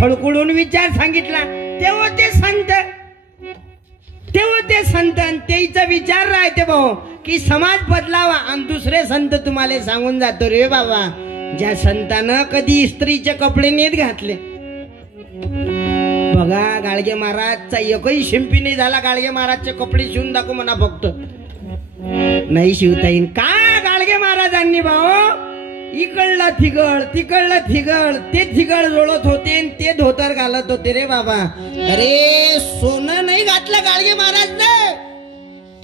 खडखडून विचार सांगितला तेव्हा ते संत आणि तेचा विचार राहते भाऊ की समाज बदलावा आणि दुसरे संत तुम्हाला सांगून जातो रे बाबा ज्या संतानं कधी स्त्रीचे कपडे नीट घातले बघा गाडगे महाराजचा एकही शिंपी नाही झाला गाडगे महाराजचे कपडे शिवून दाखव म्हणा फक्त नाही शिवता येईल का गाडगे महाराजांनी भाऊ इकडला थिगळ तिकडला थिगळ ते थिगळ जोडत होते आणि ते धोतर घालत होते रे बाबा अरे सोनं नाही घातलं गाडगे महाराजने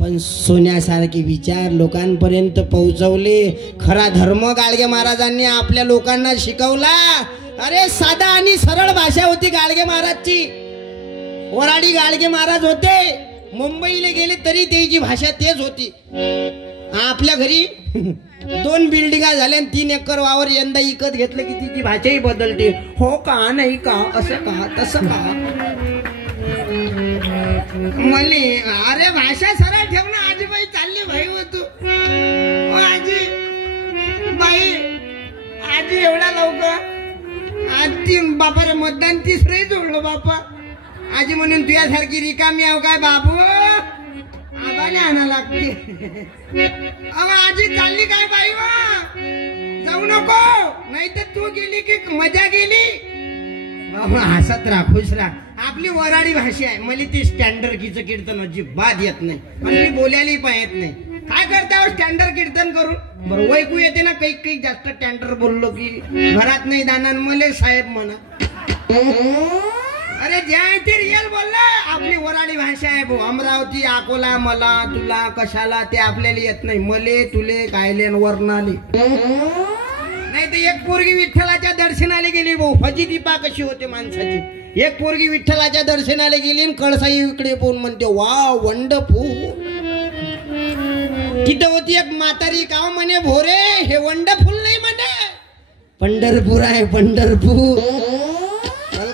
पण सोन्यासारखे विचार लोकांपर्यंत पोहोचवले खरा धर्म गाडगे महाराजांनी आपल्या लोकांना शिकवला अरे साधा आणि सरळ भाषा होती गाडगे महाराजची वराडी गाडगे महाराज होते मुंबईला गेले तरी त्याची भाषा तेच होती आपल्या घरी 2 बिल्डिंगा झाल्या 3 एकर वावर यंदा विकत घेतलं की तिची भाषाही बदलते हो का नाही का असं का तसं का मले अरे भाषा सरळ ठेव ना आजीबाई चालली भाई हो तू आजी बाई आजी एवढा लवकर आजी बापा रे मतदान 3रे जोडलो बापा आजी म्हणून तुझ्यासारखी रिकामी आव काय बाबू आबाने आणा लागते अहो आजी चालली काय बाई वा जाऊ नको नाही तर तू गेली की मजा गेली हसत राहा खुश राहा आपली वराडी भाषा आहे मला ती स्टँडर्ड कीर्तन अजिबात येत नाही आणि मी बोलायलाही पण येत नाही काय करता स्टँडर्ड कीर्तन करून बरं वैकू येते ना काही जास्त स्टँडर्ड बोललो की घरात नाही दाना मले साहेब म्हणा अरे ज्या ते रिअल बोलला आपली वराडी भाषा आहे भाऊ अमरावती अकोला मला तुला कशाला ते आपल्याला येत नाही मले तुले कायले वर्णाले नाही तर एक पोरगी विठ्ठलाच्या दर्शनाला गेली भाऊ फजितीपा कशी होते माणसाची एक पोरगी विठ्ठलाच्या दर्शनाला गेली आणि कळसाई इकडे पोहून म्हणते वा वंडरफुल तिथं होती एक म्हातारी काव म्हणे भोरे हे वंडरफुल नाही म्हणे पंढरपूर आहे पंढरपूर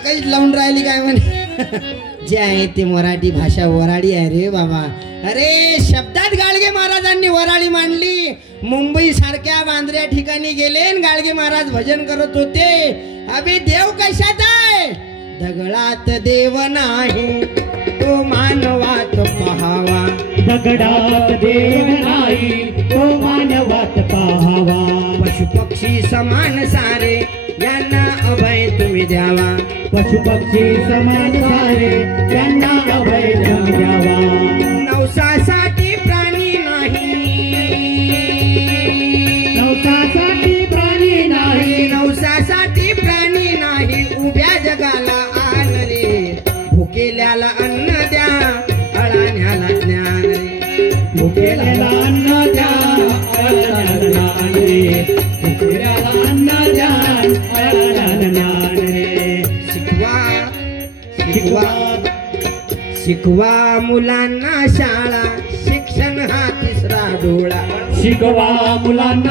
काहीच लावून राहिली काय म्हणे जे आहे ते मराठी भाषा वराडी आहे रे बाबा अरे शब्दात गाडगे महाराजांनी वराडी मांडली मुंबई सारख्या बांद्र्या ठिकाणी गेले आणि गाडगे महाराज भजन करत होते अबे देव कशात आहे दगडात देव नाही तो मानवात पहावा दगडात देव नाही तो मानवात पहावा पशु पक्षी समान सारे यांना अभय तुम्ही द्यावा पशु पक्षी समान सारे यांना अभय तुम्ही द्यावा नवसासाठी प्राणी नाही नवसासाठी प्राणी नाही नवसासाठी प्राणी नाही उभ्या जगाला आण रे भुकेल्याला अन्न द्या अळाण्याला ज्ञान रे भुकेल्याला अन्न द्या अळाण्याला ज्ञान रे भुकेल्याला अन्न द्या अळाण्याला ज्ञान रे शिकवा मुलांना शाळा शिक्षण हा 3रा डोळा शिकवा मुलांना